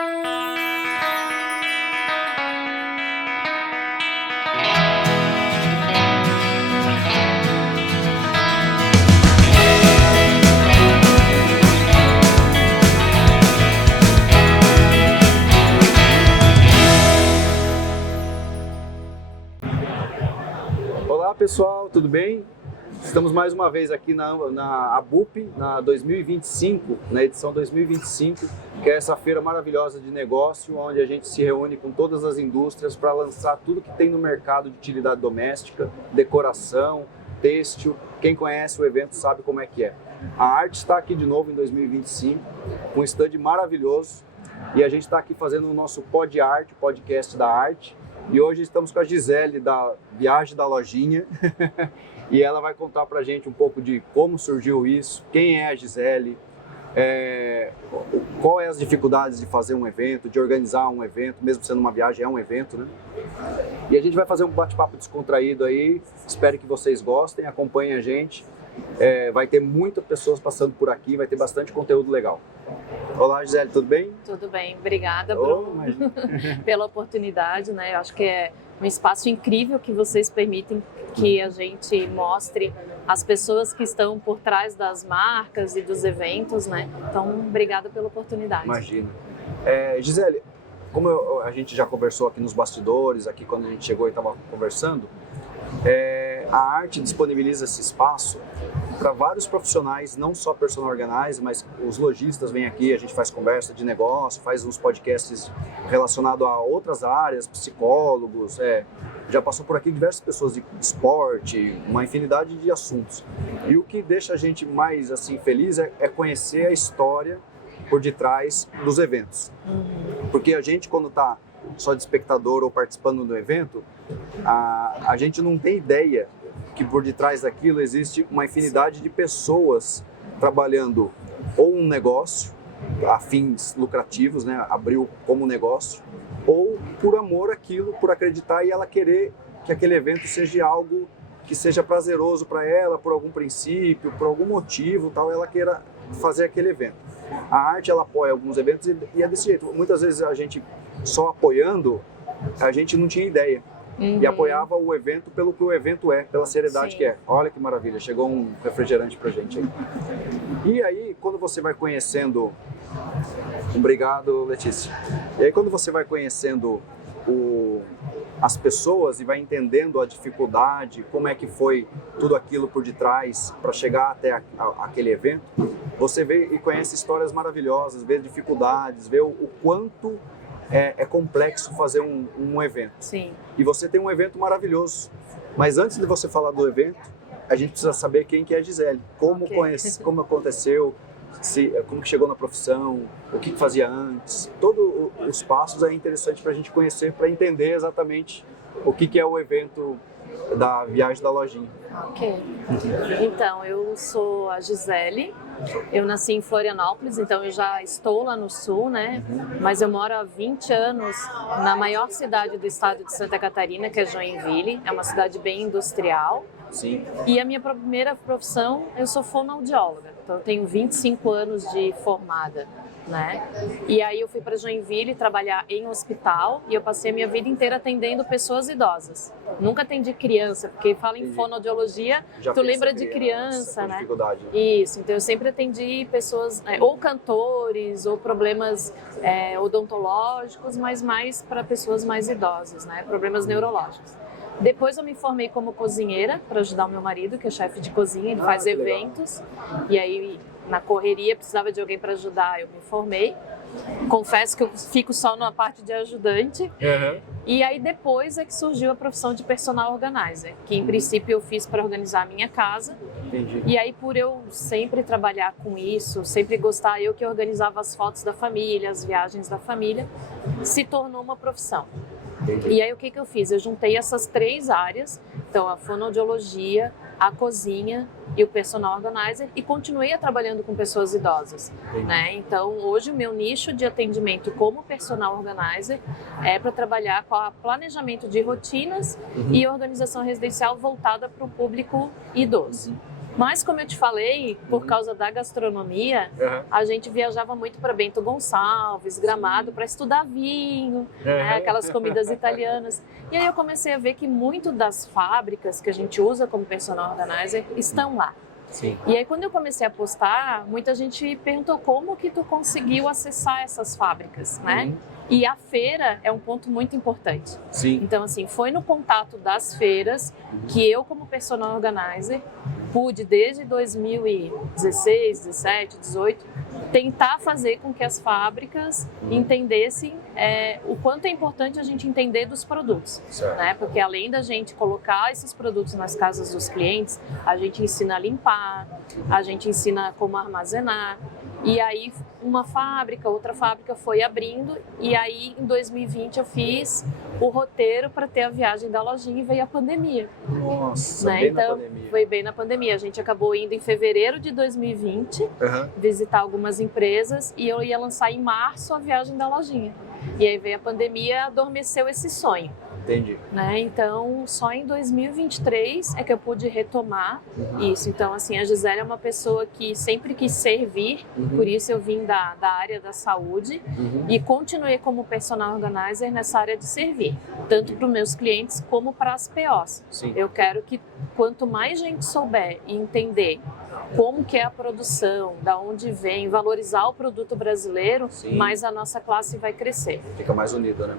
Olá pessoal, tudo bem? Estamos mais uma vez aqui na ABUP, na 2025, na edição 2025, que é essa feira maravilhosa de negócio, onde a gente se reúne com todas as indústrias para lançar tudo que tem no mercado de utilidade doméstica, decoração, têxtil. Quem conhece o evento sabe como é que é. A Arte está aqui de novo em 2025, com um stand maravilhoso, e a gente está aqui fazendo o nosso Pod Arte, podcast da arte. E hoje estamos com a Gisele da Viagem da Lojinha e ela vai contar pra gente um pouco de como surgiu isso, quem é a Gisele, qual é as dificuldades de fazer um evento, de organizar um evento, mesmo sendo uma viagem, é um evento, né? E a gente vai fazer um bate-papo descontraído aí, espero que vocês gostem, acompanhem a gente. Vai ter muitas pessoas passando por aqui, vai ter bastante conteúdo legal. Olá, Gisele, tudo bem? Tudo bem, obrigada, Bruno, pela oportunidade, né? Eu acho que é um espaço incrível que vocês permitem que a gente mostre as pessoas que estão por trás das marcas e dos eventos, né? Então, obrigada pela oportunidade. Imagina. Gisele, como a gente já conversou aqui nos bastidores, aqui quando a gente chegou e estava conversando, a arte disponibiliza esse espaço para vários profissionais, não só personal organizer, mas os lojistas vêm aqui, a gente faz conversa de negócio, faz uns podcasts relacionados a outras áreas, psicólogos, já passou por aqui diversas pessoas de esporte, uma infinidade de assuntos. E o que deixa a gente mais assim feliz é conhecer a história por detrás dos eventos. Porque a gente, quando está só de espectador ou participando do evento, a gente não tem ideia que por detrás daquilo existe uma infinidade de pessoas trabalhando ou um negócio a fins lucrativos, né, abriu como negócio, ou por amor àquilo, por acreditar e ela querer que aquele evento seja algo que seja prazeroso para ela, por algum princípio, por algum motivo, tal, ela queira fazer aquele evento. A arte, ela apoia alguns eventos e é desse jeito. Muitas vezes a gente só apoiando, a gente não tinha ideia. E apoiava o evento pelo que o evento é, pela seriedade que é. Olha que maravilha, chegou um refrigerante pra gente aí. E aí, quando você vai conhecendo... Obrigado, Letícia. E aí, quando você vai conhecendo as pessoas e vai entendendo a dificuldade, como é que foi tudo aquilo por detrás para chegar até aquele evento, você vê e conhece histórias maravilhosas, vê dificuldades, vê o quanto é complexo fazer um evento. Sim. E você tem um evento maravilhoso. Mas antes de você falar do evento, a gente precisa saber quem que é a Gisele. Como como aconteceu, como que chegou na profissão, o que fazia antes. Todos os passos é interessante para a gente conhecer, para entender exatamente o que é o evento da Viagem da Lojinha. Ok. Então, eu sou a Gisele. Eu nasci em Florianópolis, então eu já estou lá no sul, né? Mas eu moro há 20 anos na maior cidade do estado de Santa Catarina, que é Joinville. É uma cidade bem industrial. Sim. E a minha primeira profissão, eu sou fonoaudióloga. Então eu tenho 25 anos de formada, né? E aí eu fui para Joinville trabalhar em hospital e eu passei a minha vida inteira atendendo pessoas idosas. Nunca atendi criança, porque fala em fonoaudiologia, tu lembra de criança, né? Dificuldade. Isso, então eu sempre atendi pessoas, ou cantores, ou problemas odontológicos, mas mais para pessoas mais idosas, né? Problemas neurológicos. Depois eu me formei como cozinheira para ajudar o meu marido, que é chefe de cozinha, ele faz eventos. E aí, na correria, precisava de alguém para ajudar, eu me formei. Confesso que eu fico só na parte de ajudante. E aí depois é que surgiu a profissão de personal organizer, que em princípio eu fiz para organizar a minha casa. Entendi. E aí por eu sempre trabalhar com isso, sempre gostar, eu que organizava as fotos da família, as viagens da família, se tornou uma profissão. E aí o que eu fiz? Eu juntei essas três áreas, então a fonoaudiologia, a cozinha e o personal organizer, e continuei trabalhando com pessoas idosas, né? Então hoje o meu nicho de atendimento como personal organizer é para trabalhar com o planejamento de rotinas e organização residencial voltada para o público idoso. Mas, como eu te falei, por causa da gastronomia, a gente viajava muito para Bento Gonçalves, Gramado, para estudar vinho, né, aquelas comidas italianas. E aí eu comecei a ver que muito das fábricas que a gente usa como personal organizer estão lá. Sim. E aí, quando eu comecei a postar, muita gente perguntou como que tu conseguiu acessar essas fábricas, né? E a feira é um ponto muito importante. Sim. Então, assim, foi no contato das feiras que eu, como personal organizer, pude, desde 2016, 17, 18, tentar fazer com que as fábricas entendessem o quanto é importante a gente entender dos produtos, né? Porque além da gente colocar esses produtos nas casas dos clientes, a gente ensina a limpar, a gente ensina como armazenar. E aí uma fábrica, outra fábrica foi abrindo, e aí em 2020 eu fiz o roteiro para ter a viagem da lojinha e veio a pandemia. Nossa, né? bem Então, na pandemia. foi bem na pandemia. A gente acabou indo em fevereiro de 2020, visitar algumas empresas, e eu ia lançar em março a viagem da lojinha. E aí veio a pandemia, adormeceu esse sonho. Entendi. Né? Então, só em 2023 é que eu pude retomar isso. Então, assim, a Gisele é uma pessoa que sempre quis servir, por isso eu vim da área da saúde e continuei como personal organizer nessa área de servir, tanto para os meus clientes como para as POs. Sim. Eu quero que quanto mais gente souber e entender como que é a produção, da onde vem, valorizar o produto brasileiro, mais a nossa classe vai crescer. Fica mais unida, né?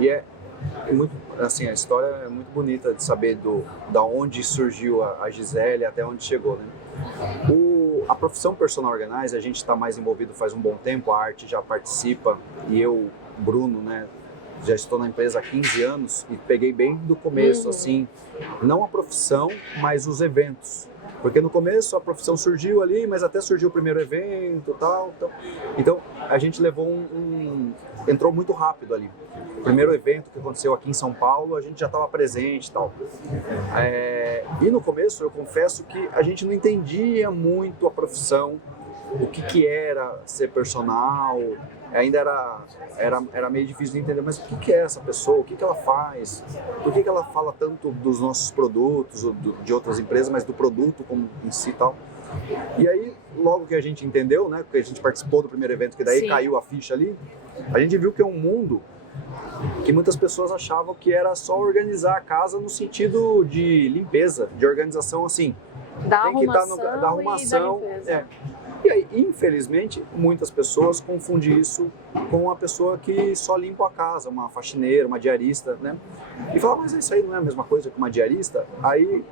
E é muito, assim, a história é muito bonita de saber da onde surgiu a Gisele até onde chegou, né? A profissão personal organizer, a gente está mais envolvido faz um bom tempo, a arte já participa, e eu, Bruno, né, já estou na empresa há 15 anos e peguei bem do começo, assim, não a profissão, mas os eventos. Porque no começo a profissão surgiu ali, mas até surgiu o primeiro evento e tal. Então a gente levou entrou muito rápido ali. O primeiro evento que aconteceu aqui em São Paulo, a gente já estava presente e tal. E no começo eu confesso que a gente não entendia muito a profissão, o que era ser personal. Ainda era meio difícil de entender, mas o que é essa pessoa, o que ela faz, por que ela fala tanto dos nossos produtos, de outras empresas, mas do produto como em si e tal. E aí, logo que a gente entendeu, né, porque a gente participou do primeiro evento, que daí caiu a ficha ali, a gente viu que é um mundo que muitas pessoas achavam que era só organizar a casa no sentido de limpeza, de organização assim. Da tem que estar da arrumação. E aí, infelizmente, muitas pessoas confundem isso com a pessoa que só limpa a casa, uma faxineira, uma diarista, né? E falam, mas isso aí não é a mesma coisa que uma diarista? Aí,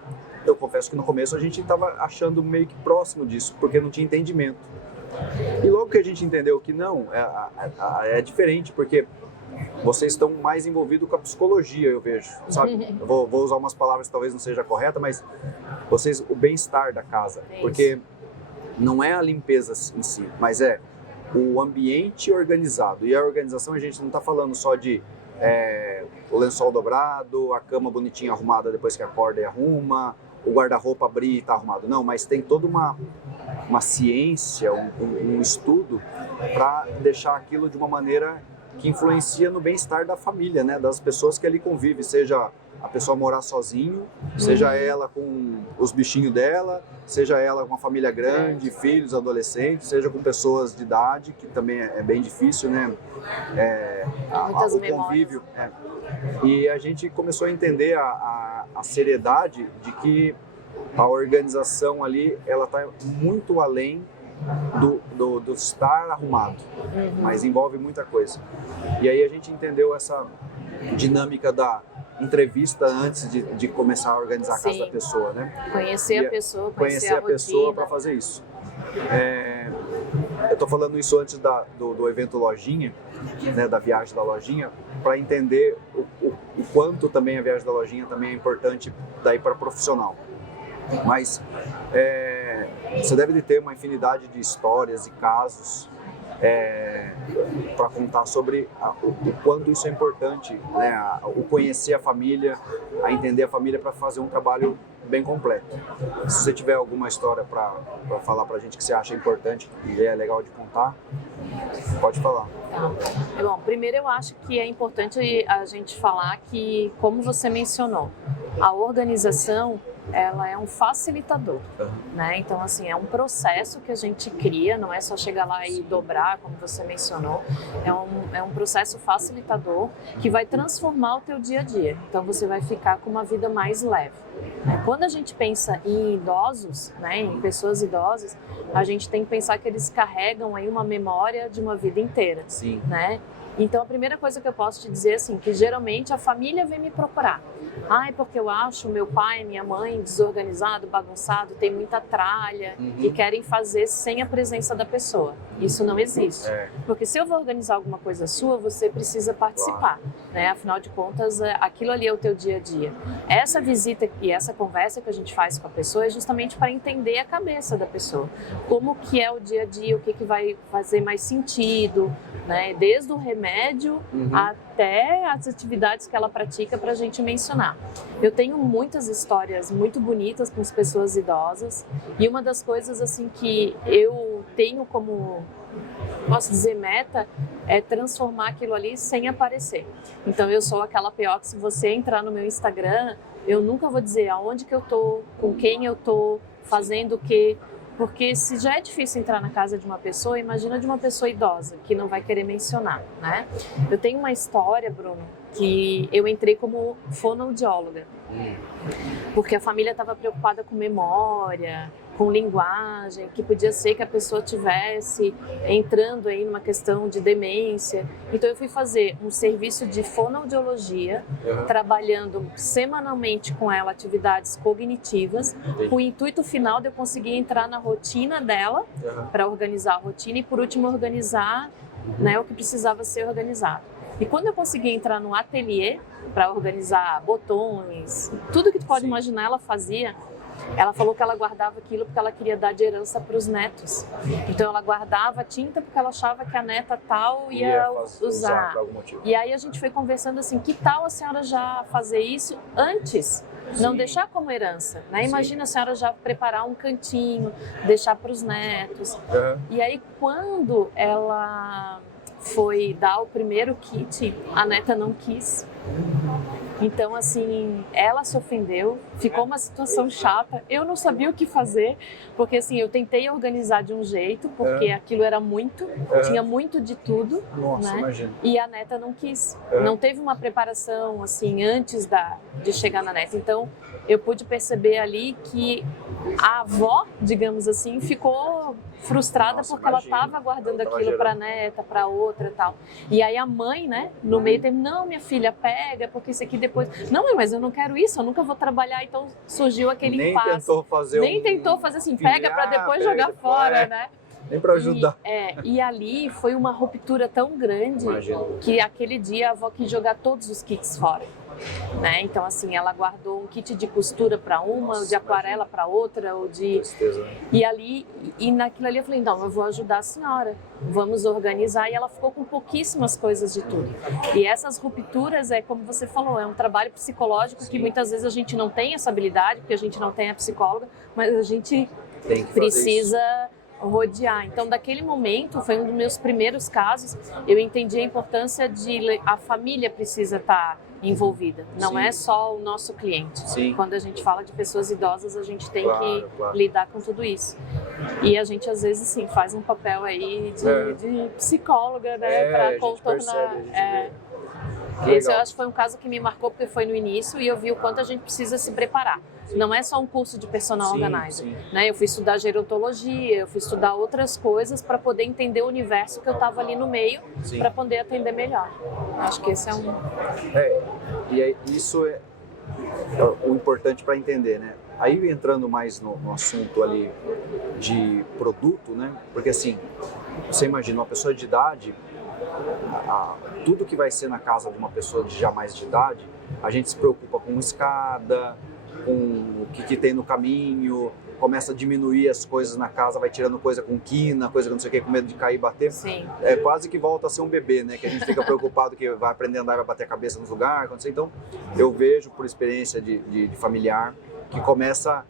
eu confesso que no começo a gente estava achando meio que próximo disso, porque não tinha entendimento. E logo que a gente entendeu que não, é diferente, porque vocês estão mais envolvidos com a psicologia, eu vejo, sabe? Eu vou usar umas palavras que talvez não seja correta, mas vocês, o bem-estar da casa, porque não é a limpeza em si, mas é o ambiente organizado. E a organização, a gente não está falando só de o lençol dobrado, a cama bonitinha arrumada depois que acorda e arruma, o guarda-roupa abrir e está arrumado. Não, mas tem toda uma ciência, um estudo para deixar aquilo de uma maneira que influencia no bem-estar da família, né? Das pessoas que ali convivem, seja a pessoa morar sozinho, seja ela com os bichinhos dela, seja ela com uma família grande, filhos, adolescentes, seja com pessoas de idade, que também é bem difícil, né? O convívio. E a gente começou a entender a seriedade de que a organização ali, ela está muito além do estar arrumado, mas envolve muita coisa. E aí a gente entendeu essa dinâmica da entrevista antes de começar a organizar a casa da pessoa, né? Conhecer a pessoa, conhecer a pessoa para fazer isso. Eu estou falando isso antes do evento Lojinha, né, da viagem da Lojinha, para entender o quanto também a viagem da Lojinha também é importante daí para profissional. Mas você deve ter uma infinidade de histórias e casos para contar sobre o quanto isso é importante, né? O conhecer a família, a entender a família para fazer um trabalho bem completo. Se você tiver alguma história para falar para a gente que você acha importante e é legal de contar, pode falar. Tá. Bom, primeiro eu acho que é importante a gente falar que, como você mencionou, a organização ela é um facilitador, né? Então, assim, é um processo que a gente cria, não é só chegar lá e dobrar, como você mencionou, é um processo facilitador que vai transformar o teu dia a dia. Então, você vai ficar com uma vida mais leve. Quando a gente pensa em idosos, né, em pessoas idosas, a gente tem que pensar que eles carregam aí uma memória de uma vida inteira, Sim. né? Então, a primeira coisa que eu posso te dizer, assim, que geralmente a família vem me procurar. Ai, porque eu acho meu pai, minha mãe desorganizado, bagunçado, tem muita tralha e querem fazer sem a presença da pessoa. Isso não existe. Porque se eu vou organizar alguma coisa sua, você precisa participar, né? Afinal de contas, aquilo ali é o teu dia a dia. Essa visita e essa conversa que a gente faz com a pessoa é justamente para entender a cabeça da pessoa. Como que é o dia a dia, o que vai fazer mais sentido, né? Desde o remédio até as atividades que ela pratica para a gente mencionar. Eu tenho muitas histórias muito bonitas com as pessoas idosas e uma das coisas assim que eu tenho como, posso dizer, meta é transformar aquilo ali sem aparecer. Então eu sou aquela PO que se você entrar no meu Instagram, eu nunca vou dizer aonde que eu tô, com quem eu tô, fazendo o quê. Porque se já é difícil entrar na casa de uma pessoa, imagina de uma pessoa idosa, que não vai querer mencionar, né? Eu tenho uma história, Bruno, que eu entrei como fonoaudióloga. Porque a família estava preocupada com memória, com linguagem, que podia ser que a pessoa tivesse entrando aí numa questão de demência. Então eu fui fazer um serviço de fonoaudiologia, trabalhando semanalmente com ela atividades cognitivas, com o intuito final de eu conseguir entrar na rotina dela, para organizar a rotina e por último organizar, né, o que precisava ser organizado. E quando eu consegui entrar no ateliê para organizar botões, tudo que tu pode imaginar ela fazia. Ela falou que ela guardava aquilo porque ela queria dar de herança para os netos. Então ela guardava tinta porque ela achava que a neta tal ia usar. Por algum motivo. E aí a gente foi conversando assim, que tal a senhora já fazer isso antes? Não deixar como herança, né? Imagina a senhora já preparar um cantinho, deixar para os netos. E aí quando ela foi dar o primeiro kit, a neta não quis. Então, assim, ela se ofendeu, ficou uma situação chata, eu não sabia o que fazer, porque assim, eu tentei organizar de um jeito, porque aquilo era muito, tinha muito de tudo, Nossa, né? imagina. E a neta não quis, não teve uma preparação, assim, antes de chegar na neta. Então, eu pude perceber ali que a avó, digamos assim, ficou frustrada. Nossa, porque ela imagina. estava guardando Ela tava aquilo para a gerando. neta, para outra e tal. E aí a mãe, né, no meio tempo, não, minha filha, pega, porque isso aqui depois... Não, mãe, mas eu não quero isso, eu nunca vou trabalhar. Então surgiu aquele Nem impasse. tentou fazer Nem tentou fazer assim, pega para depois jogar fora, né? Nem para ajudar. E ali foi uma ruptura tão grande que aquele dia a avó quis jogar todos os kits fora. Né? Então, assim, ela guardou um kit de costura para uma, de aquarela para outra, ou de... Tristeza, né? E ali, e naquilo ali eu falei, então, eu vou ajudar a senhora, vamos organizar. E ela ficou com pouquíssimas coisas de tudo. E essas rupturas, como você falou, é um trabalho psicológico que muitas vezes a gente não tem essa habilidade, porque a gente não tem a psicóloga, mas a gente Tem que precisa rodear. Então, daquele momento, foi um dos meus primeiros casos, eu entendi a importância de a família precisa estar envolvida, não é só o nosso cliente. Quando a gente fala de pessoas idosas, a gente tem que lidar com tudo isso. E a gente, às vezes, sim, faz um papel aí de psicóloga, né, para contornar. Esse eu acho que foi um caso que me marcou, porque foi no início e eu vi o quanto a gente precisa se preparar. Não é só um curso de personal organizer, né? Eu fui estudar gerontologia, eu fui estudar outras coisas para poder entender o universo que eu estava ali no meio, para poder atender melhor. Acho que esse é um... E aí, isso é o importante para entender, né? Aí entrando mais no assunto ali de produto, né? Porque assim, você imagina uma pessoa de idade, tudo que vai ser na casa de uma pessoa de já mais de idade, a gente se preocupa com escada, com o que tem no caminho, começa a diminuir as coisas na casa, vai tirando coisa com quina, coisa que não sei o que, com medo de cair e bater. É quase que volta a ser um bebê, né? Que a gente fica preocupado que vai aprender a andar e vai bater a cabeça nos lugares. Então, eu vejo por experiência de familiar que começa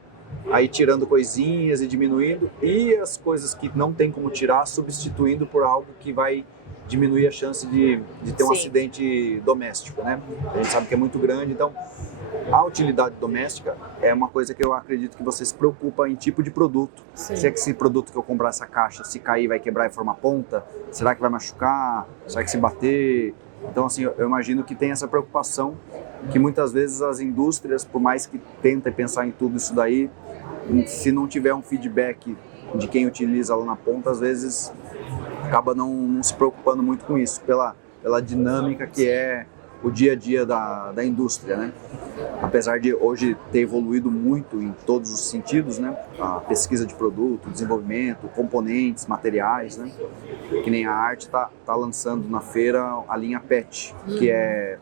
a ir tirando coisinhas e diminuindo, e as coisas que não tem como tirar, substituindo por algo que vai diminuir a chance de ter um acidente doméstico, né? A gente sabe que é muito grande, então A utilidade doméstica é uma coisa que eu acredito que você se preocupa em tipo de produto. Sim. Se é que esse produto que eu comprar essa caixa, se cair, vai quebrar e formar ponta? Será que vai machucar? Será que se bater? Então, assim, eu imagino que tem essa preocupação que muitas vezes as indústrias, por mais que tentem pensar em tudo isso daí, se não tiver um feedback de quem utiliza lá na ponta, às vezes acaba não se preocupando muito com isso, pela dinâmica que é o dia a dia da indústria, né? Apesar de hoje ter evoluído muito em todos os sentidos, né? A pesquisa de produto, desenvolvimento, componentes, materiais, né? Que nem a Arte tá lançando na feira a linha PET, que é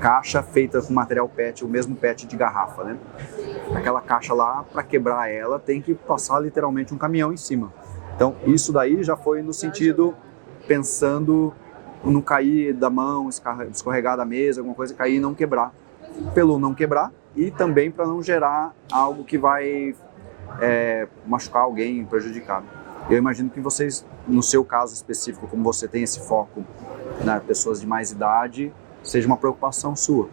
caixa feita com material PET, o mesmo PET de garrafa, né? Aquela caixa lá, para quebrar ela, tem que passar literalmente um caminhão em cima. Então, isso daí já foi no sentido pensando não cair da mão, escorregar da mesa, alguma coisa, cair e não quebrar. Pelo não quebrar e também para não gerar algo que vai machucar alguém, prejudicar. Eu imagino que vocês, no seu caso específico, como você tem esse foco nas pessoas de mais idade, seja uma preocupação sua.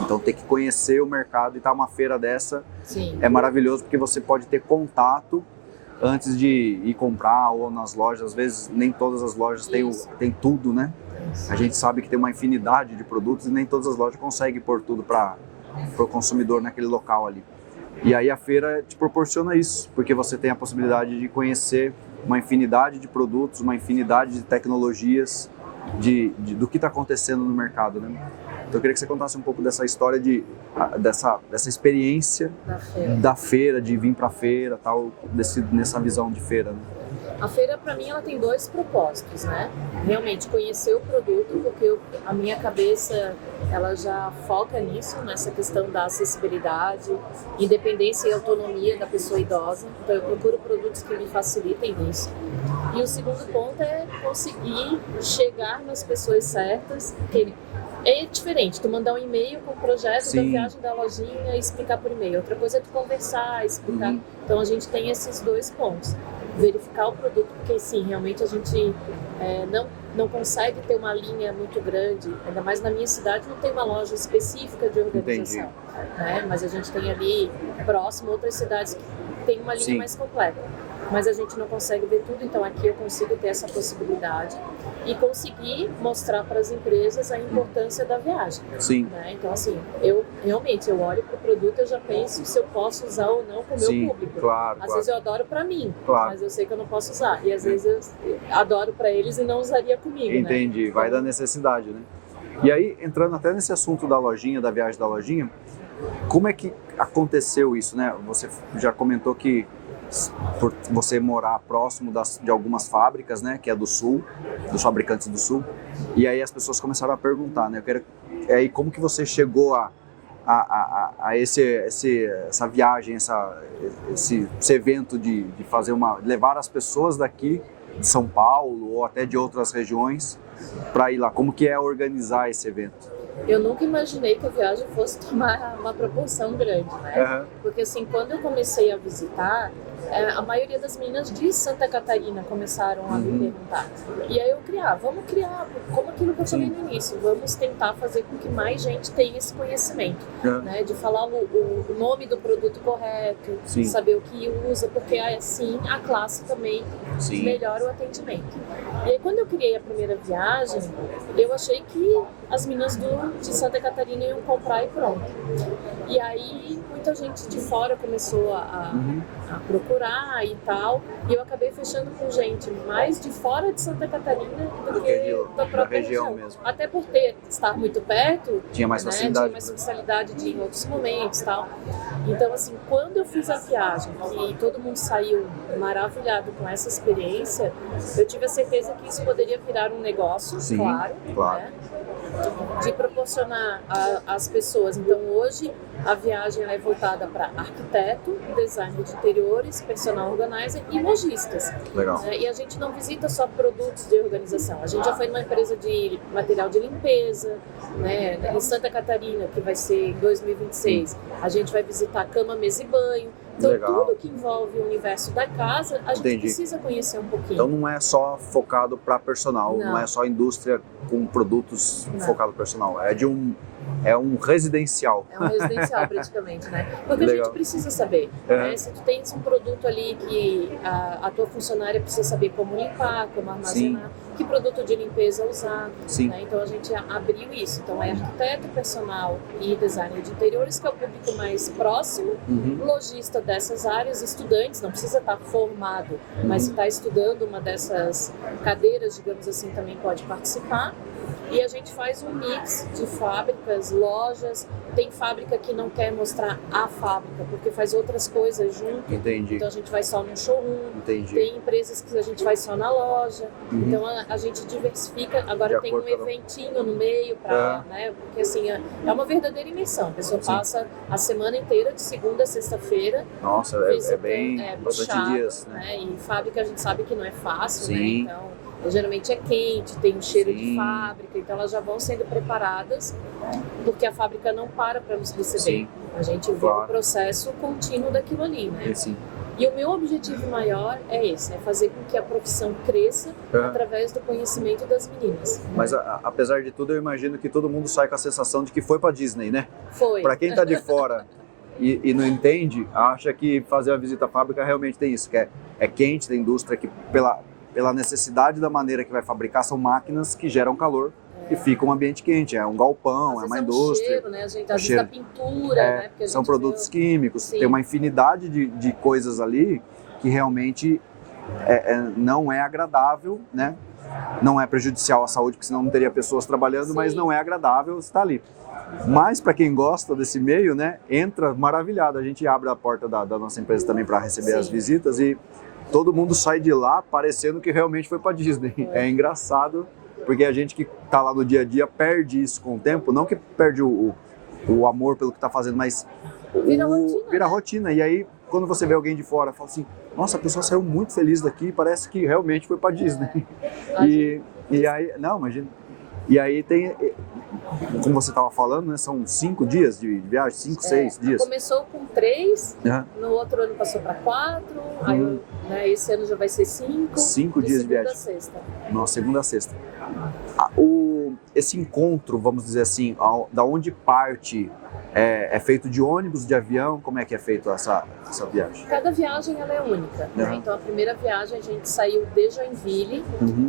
Então, ter que conhecer o mercado e estar uma feira dessa Sim. é maravilhoso, porque você pode ter contato antes de ir comprar ou nas lojas. Às vezes, nem todas as lojas têm tudo, né? A gente sabe que tem uma infinidade de produtos e nem todas as lojas conseguem pôr tudo para o consumidor naquele local ali. E aí a feira te proporciona isso, porque você tem a possibilidade de conhecer uma infinidade de produtos, uma infinidade de tecnologias, do que está acontecendo no mercado, né? Então eu queria que você contasse um pouco dessa história, dessa experiência da feira, de vir para a feira, tal, nessa visão de feira, né? A feira, para mim, ela tem dois propósitos, né? Realmente conhecer o produto, porque a minha cabeça ela já foca nisso, nessa questão da acessibilidade, independência e autonomia da pessoa idosa. Então eu procuro produtos que me facilitem isso. E o segundo ponto é conseguir chegar nas pessoas certas. É diferente, tu mandar um e-mail com o projeto Sim. da viagem da lojinha e explicar por e-mail. Outra coisa é tu conversar, explicar. Então a gente tem esses dois pontos. Verificar o produto, porque sim, realmente a gente não consegue ter uma linha muito grande, ainda mais na minha cidade não tem uma loja específica de organização, né? Mas a gente tem ali próximo outras cidades que tem uma linha mais completa, mas a gente não consegue ver tudo, então aqui eu consigo ter essa possibilidade e conseguir mostrar para as empresas a importância da viagem. Sim. Né? Então assim, eu olho para o produto e eu já penso se eu posso usar ou não com o meu público. Claro, Às vezes eu adoro para mim, claro, mas eu sei que eu não posso usar. E às vezes eu adoro para eles e não usaria comigo. Entendi, né? vai da necessidade, né? E aí, entrando até nesse assunto da lojinha, da viagem da lojinha, como é que aconteceu isso, né? Você já comentou que por você morar próximo de algumas fábricas, né, que é do Sul, dos fabricantes do Sul, e aí as pessoas começaram a perguntar, né, aí como que você chegou a essa viagem, esse evento de levar as pessoas daqui de São Paulo ou até de outras regiões para ir lá, como que é organizar esse evento? Eu nunca imaginei que a viagem fosse tomar uma proporção grande, né? Uhum. Porque assim, quando eu comecei a visitar, a maioria das meninas de Santa Catarina começaram a me perguntar. E aí vamos criar, como aquilo que eu falei no início, vamos tentar fazer com que mais gente tenha esse conhecimento, né? De falar o nome do produto correto, saber o que usa, porque assim a classe também melhora o atendimento. E aí quando eu criei a primeira viagem, eu achei que as meninas de Santa Catarina iam comprar e pronto. E aí muita gente de fora começou a procurar e tal, e eu acabei fechando com gente mais de fora de Santa Catarina do que da própria região mesmo. Até por estar muito perto, tinha mais facilidade, tinha mais facilidade de ir em outros momentos e tal. Então assim, quando eu fiz a viagem e todo mundo saiu maravilhado com essa experiência, eu tive a certeza que isso poderia virar um negócio, claro. Né? De proporcionar às pessoas. Então hoje a viagem é voltada para arquiteto, designer de interiores, personal organizer e lojistas. Legal. E a gente não visita só produtos de organização. A gente já foi numa empresa de material de limpeza, né? Em Santa Catarina, que vai ser em 2026. A gente vai visitar cama, mesa e banho. Então, Legal. tudo que envolve o universo da casa, a gente Entendi. precisa conhecer um pouquinho. Então não é só focado para personal, não Não. é só indústria com produtos Não. focado personal, é um residencial. É um residencial praticamente, né? Porque a Legal. gente precisa saber, né? Se tu tens um produto ali que a tua funcionária precisa saber como limpar, como armazenar, que produto de limpeza usar, Sim. né? Então a gente abriu isso. Então é arquiteto, personal e designer de interiores, que é o público mais próximo, Uhum. lojista dessas áreas, estudantes, não precisa estar formado, mas se está estudando uma dessas cadeiras, digamos assim, também pode participar. E a gente faz um mix de fábricas, lojas. Tem fábrica que não quer mostrar a fábrica, porque faz outras coisas junto. Entendi. Então a gente vai só num showroom. Entendi. Tem empresas que a gente vai só na loja. Uhum. Então a gente diversifica. Agora De tem um acordo com- eventinho no meio, né? Porque assim, é uma verdadeira imersão. A pessoa Sim. passa a semana inteira, de segunda a sexta-feira, Nossa, é bem bastante puxado, dias, né? né? E fábrica a gente sabe que não é fácil, Sim. né? Então, geralmente é quente, tem um cheiro de Sim. fábrica, então elas já vão sendo preparadas, porque a fábrica não para nos receber. Sim. A gente vê Claro. o processo contínuo daquilo ali, né? Sim. E o meu objetivo maior é esse, é fazer com que a profissão cresça através do conhecimento das meninas. Mas apesar de tudo, eu imagino que todo mundo sai com a sensação de que foi para Disney, né? Foi. Para quem tá de fora e não entende, acha que fazer a visita à fábrica realmente tem isso, que é quente, tem indústria que pela necessidade da maneira que vai fabricar, são máquinas que geram calor e fica um ambiente quente, é um galpão, Às é uma vezes indústria. um cheiro, né? A gente, às vezes cheiro. da pintura, né? Porque a São gente produtos vê... químicos, Sim. tem uma infinidade de coisas ali que realmente não é agradável, né? Não é prejudicial à saúde, porque senão não teria pessoas trabalhando, Sim. mas não é agradável estar ali. Mas para quem gosta desse meio, né, entra maravilhado. A gente abre a porta da nossa empresa também para receber Sim. as visitas e todo mundo sai de lá parecendo que realmente foi para Disney. É engraçado, porque a gente que está lá no dia a dia perde isso com o tempo, não que perde o amor pelo que está fazendo, mas vira rotina. E aí, quando você vê alguém de fora, fala assim, nossa, a pessoa saiu muito feliz daqui, parece que realmente foi para Disney. E aí, não, imagina. E aí tem, como você estava falando, né, são 5 dias de viagem, 5, 6 dias. Começou com 3, Uhum. no outro ano passou para 4, aí, né, esse ano já vai ser 5. 5 dias de viagem. Segunda a sexta. Nossa, segunda a sexta. Esse encontro, vamos dizer assim, da onde parte, é feito de ônibus, de avião? Como é que é feito essa viagem? Cada viagem ela é única, né? Uhum. Então a primeira viagem a gente saiu de Joinville,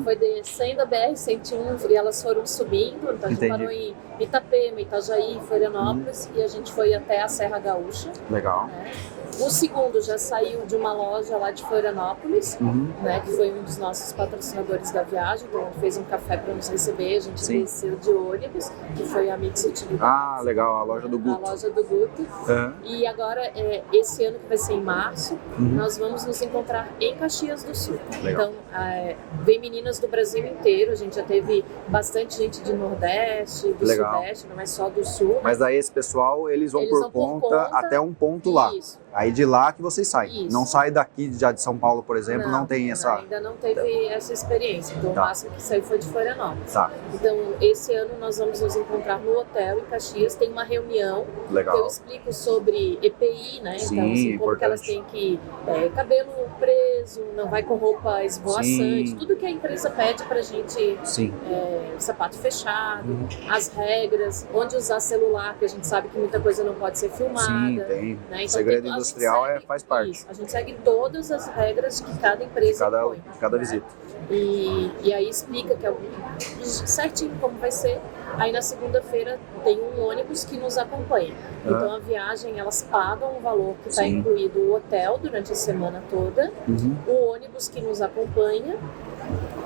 foi descendo a BR-101 e elas foram subindo, então a gente Entendi. parou em Itapema, Itajaí, Florianópolis e a gente foi até a Serra Gaúcha. Legal. Né? O segundo já saiu de uma loja lá de Florianópolis, né, que foi um dos nossos patrocinadores da viagem, então ele fez um café para nos receber, a gente Sim. desceu de ônibus, que foi a Mix Utilidades. Ah, legal, a loja do A Guto. loja do Guto. Uhum. E agora, esse ano que vai ser em março, nós vamos nos encontrar em Caxias do Sul. Legal. Então, vem meninas do Brasil inteiro, a gente já teve bastante gente de Nordeste, do Legal. Sudeste, não é só do Sul. Mas daí esse pessoal, eles vão por conta até um ponto lá. Isso. Aí de lá que vocês saem. Isso. Não sai daqui já de São Paulo, por exemplo, não tem essa... Ainda não teve essa experiência, então Tá. o máximo que saiu foi de Florianópolis. Tá, Então, esse ano nós vamos nos encontrar no hotel em Caxias, tem uma reunião que eu legal. explico sobre EPI, né? Sim, Então, assim, como que elas importante. têm que cabelo preso, não vai com roupa esvoaçante, Sim. tudo que a empresa pede pra gente, Sim. sapato fechado, as regras, onde usar celular, que a gente sabe que muita coisa não pode ser filmada. Sim, tem. Né? Então, O segredo a gente industrial segue- faz parte Isso, a gente segue todas as regras que cada empresa impõe. de cada né? visita. E aí explica que certinho como vai ser. Aí na segunda-feira tem um ônibus que nos acompanha. Então a viagem, elas pagam o valor que está Sim. incluído o hotel durante a semana toda, o ônibus que nos acompanha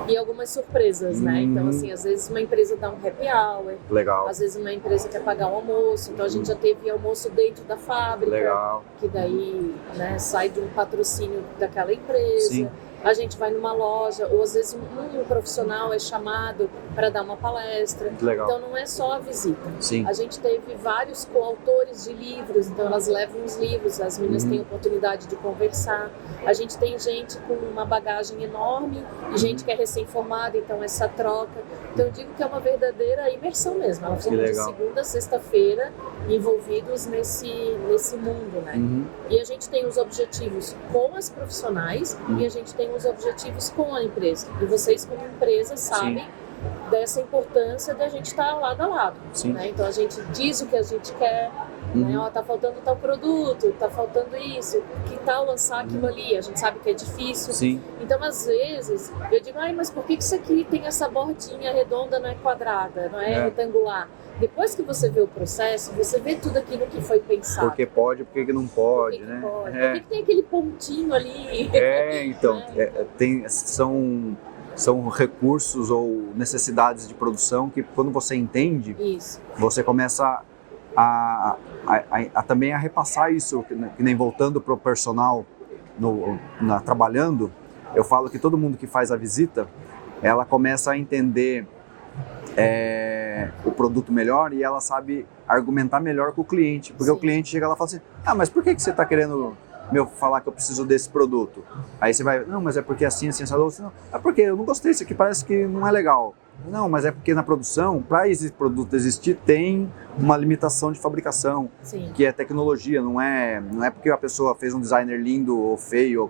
e algumas surpresas, né? Então assim, às vezes uma empresa dá um happy hour, Legal, às vezes uma empresa quer pagar o almoço, então a gente já teve almoço dentro da fábrica, legal. que daí, né, sai de um patrocínio daquela empresa. Sim. A gente vai numa loja, ou às vezes um profissional é chamado para dar uma palestra. Legal. Então não é só a visita. Sim. A gente teve vários coautores de livros, então elas levam os livros, as meninas têm oportunidade de conversar. A gente tem gente com uma bagagem enorme e gente que é recém-formada, então essa troca. Então eu digo que é uma verdadeira imersão mesmo. Elas ficam de segunda a sexta-feira envolvidos nesse mundo, né? E a gente tem os objetivos com as profissionais e a gente tem os objetivos com a empresa. E vocês como empresa sabem dessa importância de a gente estar lado a lado. Né? Então a gente diz o que a gente quer, né? Tá faltando tal produto, tá faltando isso, que tal lançar aquilo ali? A gente sabe que é difícil. Então às vezes eu digo, mas por que isso aqui tem essa bordinha redonda, não é quadrada, não é retangular? Depois que você vê o processo, você vê tudo aquilo que foi pensado. Porque pode, porque que não pode, né? Pode? Por que tem aquele pontinho ali? Então, são recursos ou necessidades de produção que quando você entende, você começa também a repassar isso, que nem voltando para o personal trabalhando, eu falo que todo mundo que faz a visita, ela começa a entender o produto melhor e ela sabe argumentar melhor com o cliente, porque o cliente chega lá e fala assim, mas por que você está querendo falar que eu preciso desse produto? Aí você vai, não, mas é porque assim, assim, não, é porque eu não gostei, isso aqui parece que não é legal. Não, mas é porque na produção, para esse produto existir, tem uma limitação de fabricação, que é tecnologia, não é porque a pessoa fez um designer lindo ou feio,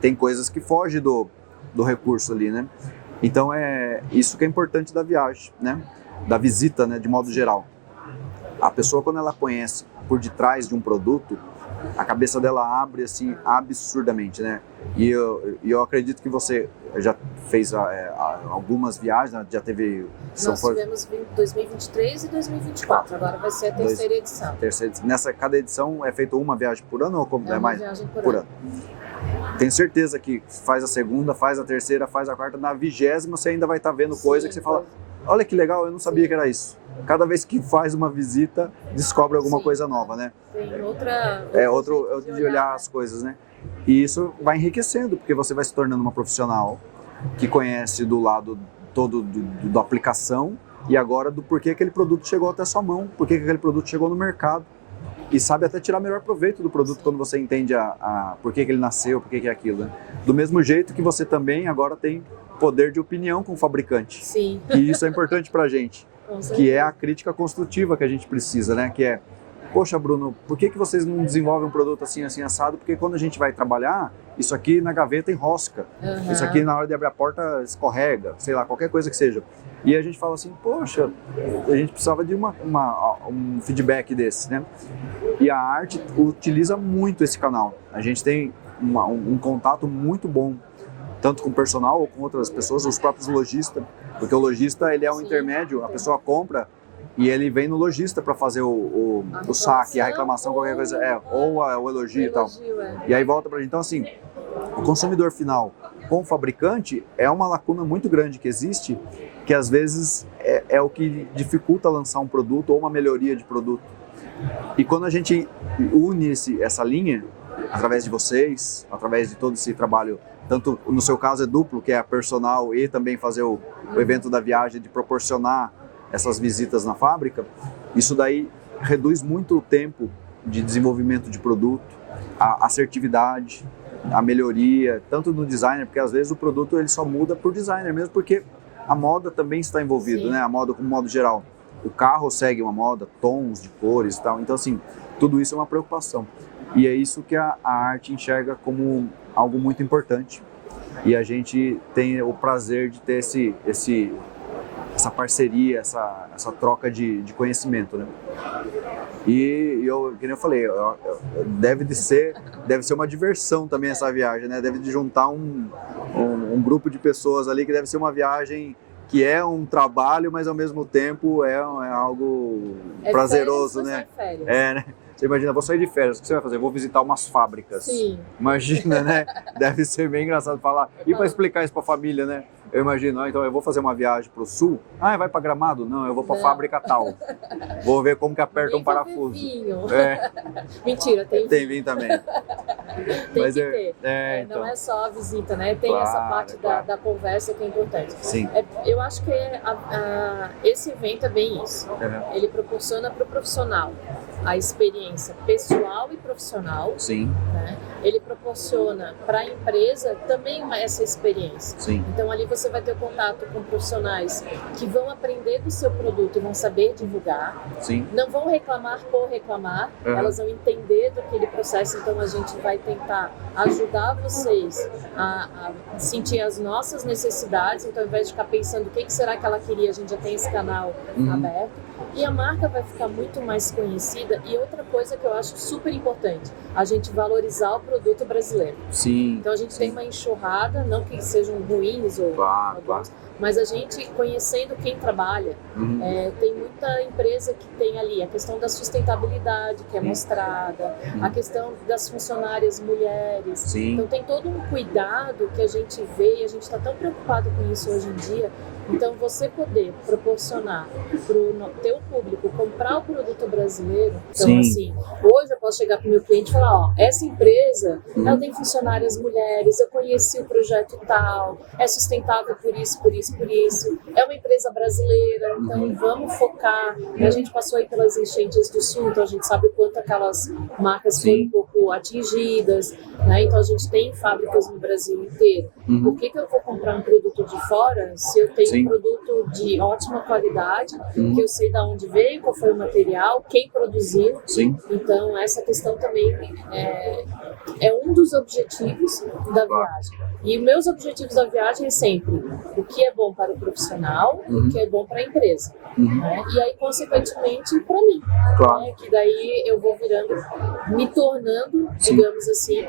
tem coisas que fogem do recurso ali, né? Então é isso que é importante da viagem, né? Da visita, né? De modo geral. A pessoa, quando ela conhece por detrás de um produto, a cabeça dela abre assim absurdamente, né? E eu acredito que você já fez algumas viagens, né? Já teve... Nós tivemos 2023 e 2024, agora vai ser a terceira edição. Cada edição é feita uma viagem por ano ou como é mais? Uma viagem por ano. Tenho certeza que faz a segunda, faz a terceira, faz a quarta, na 20ª você ainda vai estar vendo coisa que você fala, olha que legal, eu não sabia que era isso. Cada vez que faz uma visita, descobre alguma coisa nova, né? Tem outro de olhar as coisas, né? E isso vai enriquecendo, porque você vai se tornando uma profissional que conhece do lado todo da aplicação e agora do porquê aquele produto chegou até a sua mão, porquê aquele produto chegou no mercado. E sabe até tirar melhor proveito do produto quando você entende por que ele nasceu, por que é aquilo. Né? Do mesmo jeito que você também agora tem poder de opinião com o fabricante. Sim. E isso é importante pra gente. Que é a crítica construtiva que a gente precisa, né? Que é, poxa, Bruno, por que vocês não desenvolvem um produto assim, assim, assado? Porque quando a gente vai trabalhar, isso aqui na gaveta enrosca. Isso aqui na hora de abrir a porta escorrega, sei lá, qualquer coisa que seja. E a gente fala assim, poxa, a gente precisava de um feedback desse, né? E a arte utiliza muito esse canal. A gente tem um contato muito bom, tanto com o personal ou com outras pessoas, os próprios lojistas, porque o lojista ele é um intermédio, a pessoa compra e ele vem no lojista para fazer o saque, a reclamação, qualquer coisa, ou o elogio e tal. E aí volta pra gente. Então assim, o consumidor final com o fabricante é uma lacuna muito grande que existe, que às vezes é o que dificulta lançar um produto ou uma melhoria de produto. E quando a gente une essa linha, através de vocês, através de todo esse trabalho, tanto no seu caso é duplo, que é a personal e também fazer o evento da viagem, de proporcionar essas visitas na fábrica, isso daí reduz muito o tempo de desenvolvimento de produto, a assertividade, a melhoria, tanto no designer, porque às vezes o produto ele só muda por designer mesmo, porque a moda também está envolvida, né? A moda como modo geral. O carro segue uma moda, tons de cores e tal. Então, assim, tudo isso é uma preocupação. E é isso que a arte enxerga como algo muito importante. E a gente tem o prazer de ter essa parceria, essa troca de conhecimento, né? E que nem eu falei, deve ser uma diversão também essa viagem, né? Deve de juntar um grupo de pessoas ali que deve ser uma viagem que é um trabalho, mas ao mesmo tempo é algo prazeroso, né? Né? Você imagina, vou sair de férias, o que você vai fazer? Vou visitar umas fábricas. Sim. Imagina, né? Deve ser bem engraçado falar. E para explicar isso para a família, né? Eu imagino, então eu vou fazer uma viagem para o sul. Vai para Gramado? Não, eu vou para a fábrica tal. Vou ver como que aperta um parafuso. Mentira, tem vinho também. Tem Mas que ter. então. Não é só a visita, né? Tem essa Claro, parte claro. da conversa que é importante. Sim. Eu acho que esse evento é bem isso. Uhum. Ele proporciona para o profissional a experiência pessoal e profissional. Sim. Né? Ele proporciona para a empresa também essa experiência. Sim. Então ali você vai ter contato com profissionais que vão aprender do seu produto e vão saber divulgar. Sim. Não vão reclamar por reclamar, elas vão entender do que ele processa. Então a gente vai tentar ajudar vocês a sentir as nossas necessidades. Então ao invés de ficar pensando o que será que ela queria, a gente já tem esse canal aberto. E a marca vai ficar muito mais conhecida. E outra coisa que eu acho super importante, a gente valorizar o produto brasileiro. Sim. Então a gente tem uma enxurrada, não que sejam ruins ou bons, mas a gente conhecendo quem trabalha, tem muita empresa que tem ali a questão da sustentabilidade que é mostrada, a questão das funcionárias mulheres. Sim. Então tem todo um cuidado que a gente vê e a gente está tão preocupado com isso hoje em dia. Então, você poder proporcionar para o teu público comprar o produto brasileiro. Então, assim, hoje eu posso chegar para o meu cliente e falar, essa empresa, ela tem funcionárias mulheres, eu conheci o projeto tal, é sustentável por isso, por isso, por isso. É uma empresa brasileira, então vamos focar. A gente passou aí pelas enchentes do Sul, então a gente sabe o quanto aquelas marcas foram um pouco atingidas, né? Então, a gente tem fábricas no Brasil inteiro. Por que eu vou comprar um produto de fora se eu tenho um produto de ótima qualidade, que eu sei de onde veio, qual foi o material, quem produziu? Sim. Então, essa questão também é um dos objetivos da viagem. E meus objetivos da viagem é sempre o que é bom para o profissional, o que é bom para a empresa. Né? E aí, consequentemente, para mim. Claro. Né? Que daí eu vou virando, me tornando, digamos assim,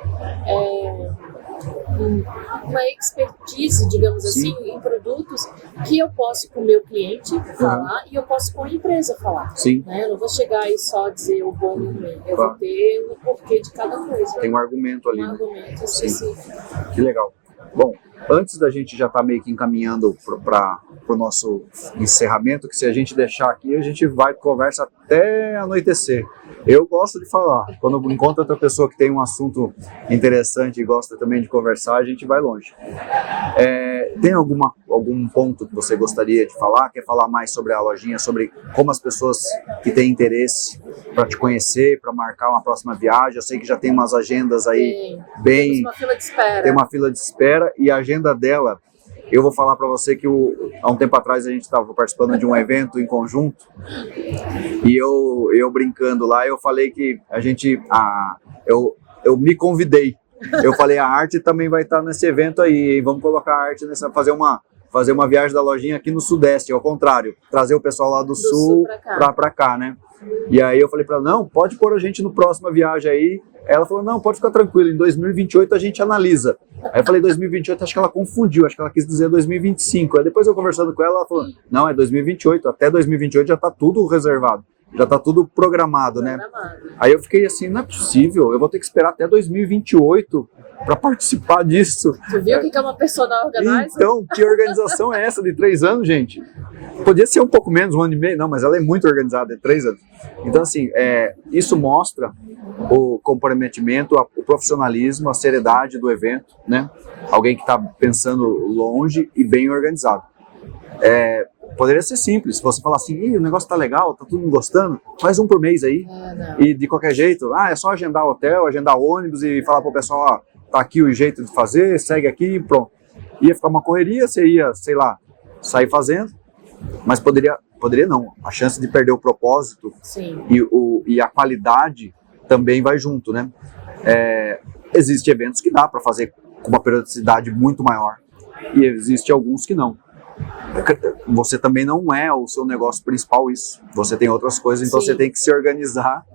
uma expertise, digamos assim, em produtos que eu posso com o meu cliente falar e eu posso com a empresa falar. Sim. Né? Eu não vou chegar e só dizer o bom e o ruim. Eu vou ter o porquê de cada coisa. Tem um argumento ali. Um argumento específico. Que legal. Bom, antes da gente já estar meio que encaminhando para o nosso encerramento, que se a gente deixar aqui, a gente vai conversa até anoitecer. Eu gosto de falar. Quando eu encontro outra pessoa que tem um assunto interessante e gosta também de conversar, a gente vai longe. Tem algum ponto que você gostaria de falar? Quer falar mais sobre a lojinha, sobre como as pessoas que têm interesse para te conhecer, para marcar uma próxima viagem? Eu sei que já tem umas agendas aí bem... Temos uma fila de espera. Tem uma fila de espera e a agenda dela... Eu vou falar para você que há um tempo atrás a gente estava participando de um evento em conjunto e eu brincando lá, eu falei que eu me convidei. Eu falei, a arte também vai estar nesse evento aí, vamos colocar a arte fazer uma viagem da lojinha aqui no Sudeste, ao contrário, trazer o pessoal lá do Sul para cá, né? E aí eu falei para ela, não, pode pôr a gente no próxima viagem aí. Ela falou, não, pode ficar tranquilo, em 2028 a gente analisa. Aí eu falei 2028, acho que ela confundiu, acho que ela quis dizer 2025. Aí depois eu conversando com ela, ela falou, não, é 2028, até 2028 já está tudo reservado, já está tudo programado, né? Aí eu fiquei assim, não é possível, eu vou ter que esperar até 2028 para participar disso. Tu viu o que é uma personal organizer? Então, que organização é essa de 3 anos, gente? Podia ser um pouco menos, 1 ano e meio, não, mas ela é muito organizada, é 3 anos. Então, assim, isso mostra o comprometimento, o profissionalismo, a seriedade do evento, né? Alguém que está pensando longe e bem organizado. Poderia ser simples, se você falar assim, o negócio tá legal, tá todo mundo gostando, faz um por mês aí. E de qualquer jeito, é só agendar hotel, agendar ônibus e falar pro pessoal, tá aqui o jeito de fazer, segue aqui e pronto. Ia ficar uma correria, você ia, sei lá, sair fazendo, mas poderia não. A chance de perder o propósito e a qualidade também vai junto, né? Existem eventos que dá para fazer com uma periodicidade muito maior e existem alguns que não. Você também não é o seu negócio principal isso. Você tem outras coisas, então você tem que se organizar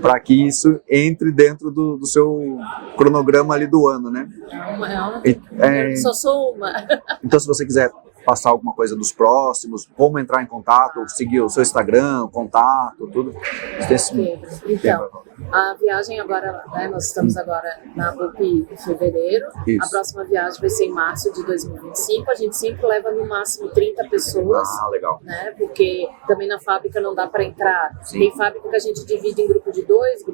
para que isso entre dentro do seu cronograma ali do ano, né? Eu só sou uma. Então, se você quiser passar alguma coisa dos próximos, como entrar em contato, seguir o seu Instagram, contato, tudo. Então, A viagem agora, né, nós estamos agora na BUP em fevereiro. Isso. A próxima viagem vai ser em março de 2025. A gente sempre leva no máximo 30 pessoas. Ah, legal. Né, porque também na fábrica não dá para entrar. Sim. Tem fábrica que a gente divide em grupo de 2,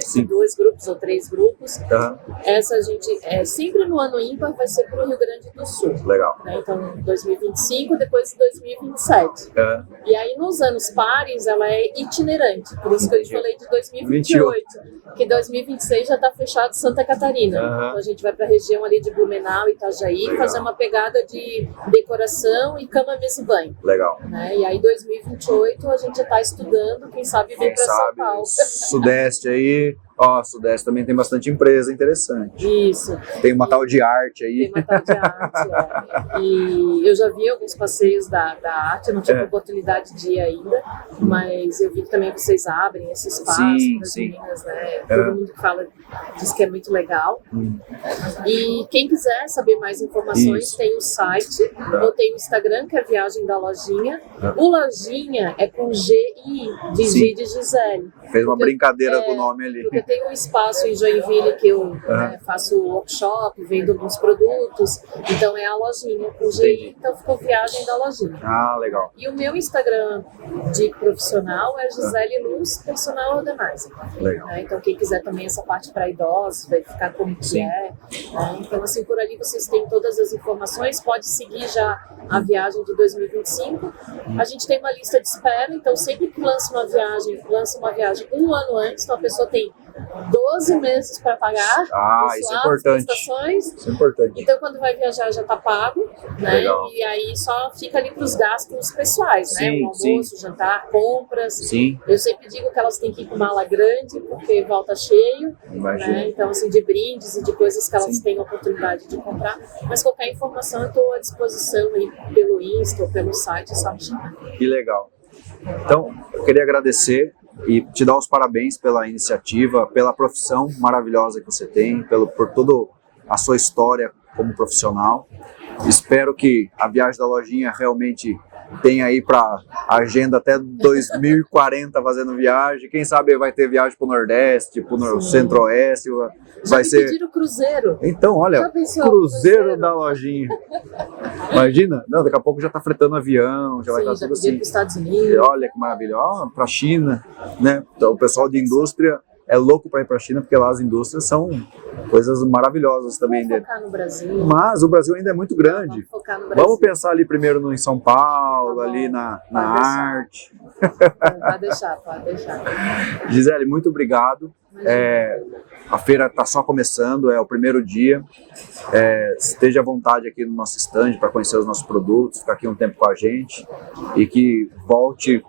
Sim. 2 grupos ou 3 grupos. Uhum. Essa a gente, sempre no ano ímpar, vai ser para o Rio Grande do Sul. Legal. Né? Então, 2025, depois 2027. Uhum. E aí, nos anos pares, ela é itinerante. Por isso que eu te falei de 2028. Porque 2026 já está fechado Santa Catarina. Uhum. Então, a gente vai para a região ali de Blumenau e Itajaí, Legal. fazer uma pegada de decoração e cama, mesa e banho. Legal. Né? E aí, 2028, a gente já está estudando, quem sabe vir para São Paulo. Sudeste aí, ó, Sudeste também tem bastante empresa interessante. Isso. Tem uma tal de arte aí. Tem uma tal de arte, E eu já vi alguns passeios da arte, eu não tive oportunidade de ir ainda, mas eu vi que também vocês abrem esse espaço para as meninas, né? Todo mundo que fala diz que é muito legal. E quem quiser saber mais informações, tem o site, ou tem o Instagram, que é Viagem da Lojinha. O Lojinha é com G-I, de G de Gisele. Fez uma brincadeira com o nome ali. Porque tem um espaço em Joinville que eu faço workshop, vendo alguns produtos, então é a Lojinha com GI, então ficou Viagem da Lojinha. Ah, legal. E o meu Instagram de profissional é Gisele Luz, Personal Organizer. Legal. Né? Então quem quiser também essa parte para idosos, verificar como que é. Né? Então assim, por ali vocês têm todas as informações, pode seguir já a viagem de 2025. A gente tem uma lista de espera, então sempre que lança uma viagem um ano antes, então a pessoa tem 12 meses para pagar. Isso é importante. Isso é importante. Então, quando vai viajar, já está pago, né? Legal. E aí só fica ali para os gastos pessoais, né? Sim, O almoço, o jantar, compras. Sim. Eu sempre digo que elas têm que ir com mala grande, porque volta cheio. Imagina. Né? Então, assim, de brindes e de coisas que elas têm oportunidade de comprar. Mas qualquer informação eu estou à disposição aí pelo Insta ou pelo site, é só me chamar. Que legal. Então, eu queria agradecer e te dar os parabéns pela iniciativa, pela profissão maravilhosa que você tem, por toda a sua história como profissional. Espero que a Viagem da Lojinha realmente tenha aí para agenda até 2040 fazendo viagem. Quem sabe vai ter viagem para o Nordeste, para o Centro-Oeste. Vai ser. Pediram cruzeiro. Então, olha, pensou, cruzeiro da Lojinha. Imagina? Não, daqui a pouco já está fretando avião, já vai estar tudo assim. Para os Estados Unidos. Olha que maravilha, para a China, né? Então, o pessoal de indústria é louco para ir para a China, porque lá as indústrias são coisas maravilhosas também dele. Focar no Brasil. Mas o Brasil ainda é muito grande. Vamos focar no Brasil. Vamos pensar ali primeiro em São Paulo, ali na arte. Pode deixar. Gisele, muito obrigado. A feira está só começando, é o primeiro dia. Esteja à vontade aqui no nosso stand para conhecer os nossos produtos, ficar aqui um tempo com a gente e que volte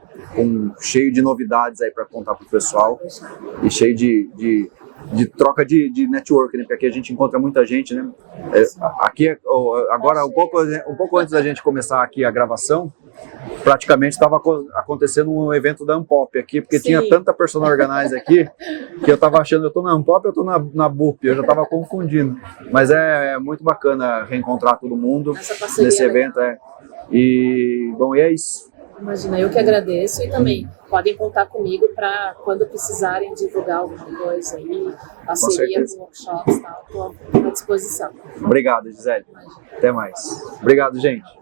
cheio de novidades aí para contar para o pessoal e cheio de troca de network, né? Porque aqui a gente encontra muita gente, né? Aqui agora um pouco antes da gente começar aqui a gravação, praticamente estava acontecendo um evento da Ampop aqui, porque tinha tanta personal organizer aqui, que eu estava achando, eu estou na Ampop, eu estou na BUP, eu já estava confundindo. Mas é muito bacana reencontrar todo mundo nesse evento. E é isso. Imagina, eu que agradeço e também podem contar comigo para quando precisarem divulgar alguma coisa aí, parceria com workshops e tal, estou à disposição. Obrigado, Gisele. Até mais. Obrigado, gente.